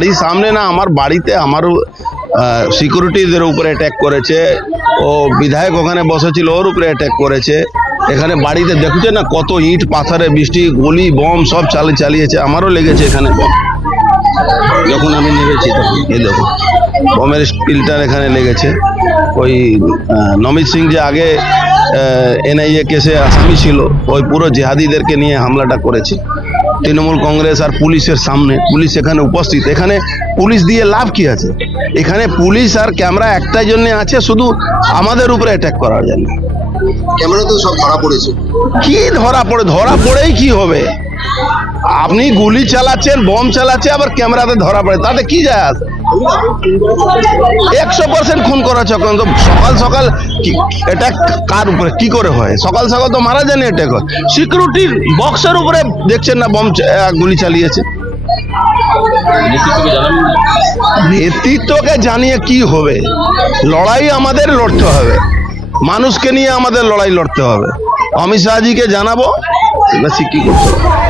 বাড়ির সামনে না, আমার বাড়িতে আমার সিকিউরিটিদের উপরে অ্যাটাক করেছে। ও বিধায়ক ওখানে বসেছিল, ওর উপরে অ্যাটাক করেছে। এখানে বাড়িতে দেখছে না কত ইট, পাথরে বৃষ্টি, গুলি বম সব চালিয়ে চালিয়েছে। আমারও লেগেছে এখানে বম যখন আমি নেমেছি তখন, এই দেখো বমের স্পিলটার এখানে লেগেছে। ওই নমিত সিং যে আগে এনআইএ কেসে আসামি ছিল। ওই পুরো জেহাদিদেরকে নিয়ে হামলাটা করেছে। তৃণমূল কংগ্রেস আর পুলিশের সামনে। পুলিশ এখানে উপস্থিত। এখানে পুলিশ দিয়ে লাভ কি আছে? এখানে পুলিশ আর ক্যামেরা একটাই জন্য আছে শুধু আমাদের উপরে অ্যাটাক করার জন্য ক্যামেরা তো সব ধরা পড়েছে। কি ধরা পড়ে? ধরা পড়েই কি হবে? আপনি গুলি চালাচ্ছেন বম চালাচ্ছে আবার ক্যামেরাতে ধরা পড়ে। তাতে কি যায় আসে একশো পার্সেন্ট খুন করা চক্রান্ত তো। সকাল সকাল এটা কার উপরে কি করে হয়? সকাল সকাল তো মারা যায়নি এটা সিকিউরিটির বক্সের উপরে দেখছেন না বম গুলি চালিয়েছে। নেতৃত্বকে জানিয়ে কি হবে? লড়াই আমাদের লড়তে হবে। মানুষকে নিয়ে আমাদের লড়াই লড়তে হবে। অমিত শাহজিকে জানাব কি করতে হবে